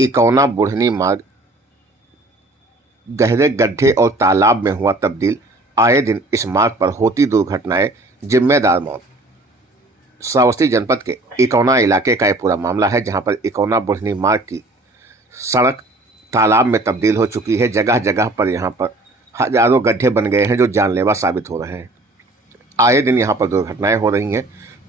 इकौना बुढ़नी मार्ग गहरे गड्ढे और तालाब में हुआ तब्दील। आए दिन इस मार्ग पर होती दुर्घटनाएं जिम्मेदार मौत। श्रावस्ती जनपद के इकौना इलाके का यह पूरा मामला है, जहां पर इकौना बुढ़नी मार्ग की सड़क तालाब में तब्दील हो चुकी है। जगह जगह पर यहां पर हजारों गड्ढे बन गए हैं जो जानलेवा साबित हो रहे हैं। आए दिन यहां पर दुर्घटनाएं हो रही हैं,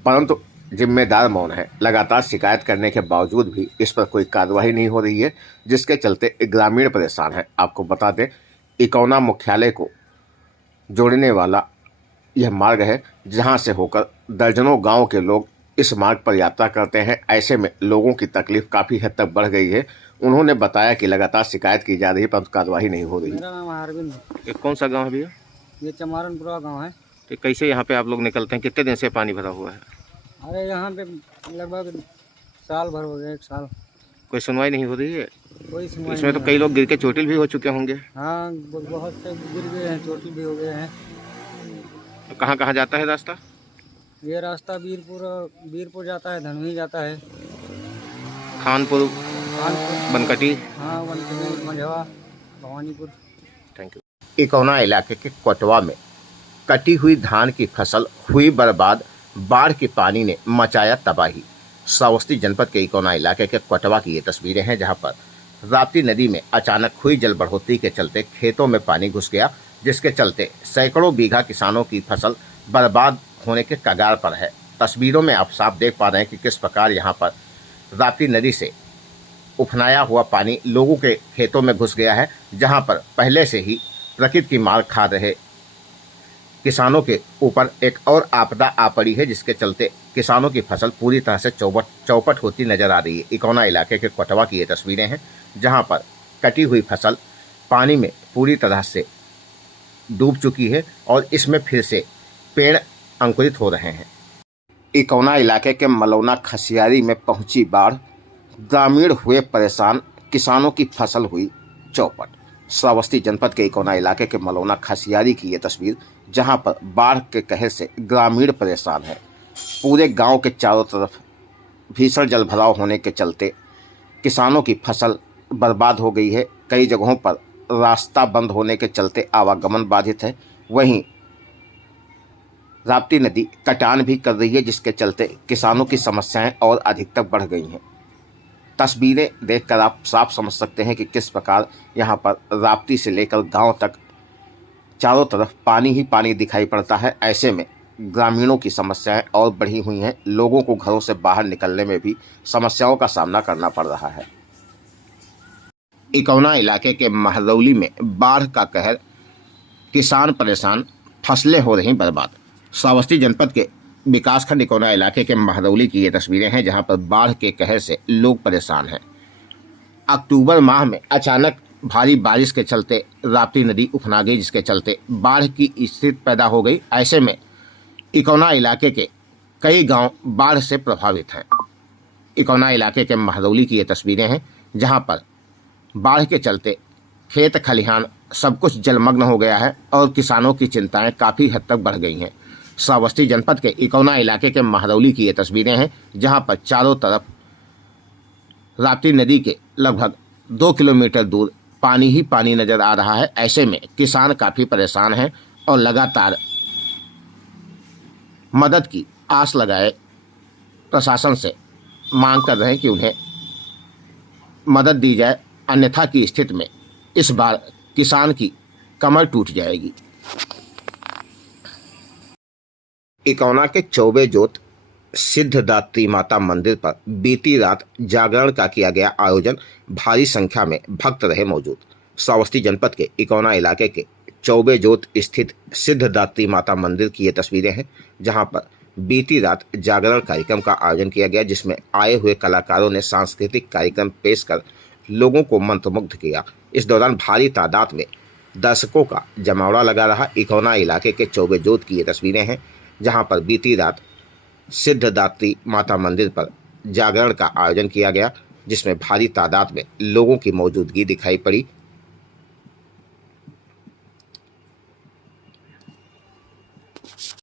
परंतु जिम्मेदार मौन है। लगातार शिकायत करने के बावजूद भी इस पर कोई कार्रवाई नहीं हो रही है, जिसके चलते ग्रामीण परेशान है। आपको बता दें, इकौना मुख्यालय को जोड़ने वाला यह मार्ग है, जहां से होकर दर्जनों गांव के लोग इस मार्ग पर यात्रा करते हैं। ऐसे में लोगों की तकलीफ काफ़ी हद तक बढ़ गई है। उन्होंने बताया कि लगातार शिकायत की जा रही है, परंतु कार्रवाई नहीं हो रही। मेरा नाम अरविंद है। ये कौन सा गाँव है भैया? ये चमारनपुरा गांव है। तो कैसे यहाँ पे आप लोग निकलते हैं? कितने दिन से पानी भरा हुआ है? अरे यहाँ पे लगभग साल भर हो गया, 1 साल। कोई सुनवाई नहीं हो रही है? कोई सुनवाई इसमें तो नहीं कई लोग गिर के चोटिल भी हो चुके होंगे। हाँ, बहुत से गिर गए हैं, चोटिल भी हो गए हैं। तो कहाँ कहाँ जाता है रास्ता? ये रास्ता वीरपुर जाता है, धनवी जाता है, खानपुर, कानपुर, बनकटी। हाँ, बनकटी, मंझवा, भवानीपुर। Thank you. इकौना इलाके के कोटवा में कटी हुई धान की फसल हुई बर्बाद। बाढ़ के पानी ने मचाया तबाही। श्रावस्ती जनपद के इकौना इलाके के कोटवा की ये तस्वीरें हैं, जहां पर राप्ती नदी में अचानक हुई जल बढ़ोतरी के चलते खेतों में पानी घुस गया, जिसके चलते सैकड़ों बीघा किसानों की फसल बर्बाद होने के कगार पर है। तस्वीरों में आप साफ देख पा रहे हैं कि किस प्रकार यहाँ पर राप्ती नदी से उफनाया हुआ पानी लोगों के खेतों में घुस गया है, जहां पर पहले से ही प्रकृति की मार खा रहे किसानों के ऊपर एक और आपदा आ पड़ी है, जिसके चलते किसानों की फसल पूरी तरह से चौपट होती नजर आ रही है। इकौना इलाके के कोटवा की ये तस्वीरें हैं, जहां पर कटी हुई फसल पानी में पूरी तरह से डूब चुकी है और इसमें फिर से पेड़ अंकुरित हो रहे हैं। इकौना इलाके के मलौना खसियारी में पहुंची बाढ़, ग्रामीण हुए परेशान, किसानों की फसल हुई चौपट। श्रावस्ती जनपद के इकौना इलाके के मलौना खसियारी की ये तस्वीर, जहां पर बाढ़ के कहर से ग्रामीण परेशान है। पूरे गांव के चारों तरफ भीषण जलभराव होने के चलते किसानों की फसल बर्बाद हो गई है। कई जगहों पर रास्ता बंद होने के चलते आवागमन बाधित है। वहीं राप्ती नदी कटान भी कर रही है, जिसके चलते किसानों की समस्याएं और अधिक तक बढ़ गई हैं। तस्वीरें देखकर आप साफ समझ सकते हैं कि किस प्रकार यहाँ पर राप्ती से लेकर गांव तक चारों तरफ पानी ही पानी दिखाई पड़ता है। ऐसे में ग्रामीणों की समस्याएं और बढ़ी हुई हैं। लोगों को घरों से बाहर निकलने में भी समस्याओं का सामना करना पड़ रहा है। इकौना इलाके के महरौली में बाढ़ का कहर, किसान परेशान, फसलें हो रही बर्बाद। श्रावस्ती जनपद के विकासखंड इकौना इलाके के महरौली की ये तस्वीरें हैं, जहां पर बाढ़ के कहर से लोग परेशान हैं। अक्टूबर माह में अचानक भारी बारिश के चलते राप्ती नदी उफना गई, जिसके चलते बाढ़ की स्थिति पैदा हो गई। ऐसे में इकौना इलाके के कई गांव बाढ़ से प्रभावित हैं। इकौना इलाके के महरौली की ये तस्वीरें हैं, जहां पर बाढ़ के चलते खेत खलिहान सब कुछ जलमग्न हो गया है और किसानों की चिंताएं काफ़ी हद तक बढ़ गई हैं। श्रावस्ती जनपद के इकौना इलाके के महरौली की ये तस्वीरें हैं, जहां पर चारों तरफ राप्ती नदी के लगभग 2 किलोमीटर दूर पानी ही पानी नजर आ रहा है। ऐसे में किसान काफ़ी परेशान हैं और लगातार मदद की आस लगाए प्रशासन से मांग कर रहे हैं कि उन्हें मदद दी जाए, अन्यथा की स्थिति में इस बार किसान की कमर टूट जाएगी। इकौना के चौबे जोत सिद्धदात्री माता मंदिर पर बीती रात जागरण का किया गया आयोजन। भारी संख्या में भक्त रहे मौजूद। श्रावस्ती जनपद के इकौना इलाके के चौबे जोत स्थित सिद्धदात्री माता मंदिर की ये तस्वीरें हैं, जहां पर बीती रात जागरण कार्यक्रम का आयोजन किया गया, जिसमें आए हुए कलाकारों ने सांस्कृतिक कार्यक्रम पेश कर लोगों को मंत्रमुग्ध किया। इस दौरान भारी तादाद में दर्शकों का जमावड़ा लगा रहा। इकौना इलाके के चौबे जोत की ये तस्वीरें हैं, जहां पर बीती रात सिद्धदात्री माता मंदिर पर जागरण का आयोजन किया गया, जिसमें भारी तादाद में लोगों की मौजूदगी दिखाई पड़ी।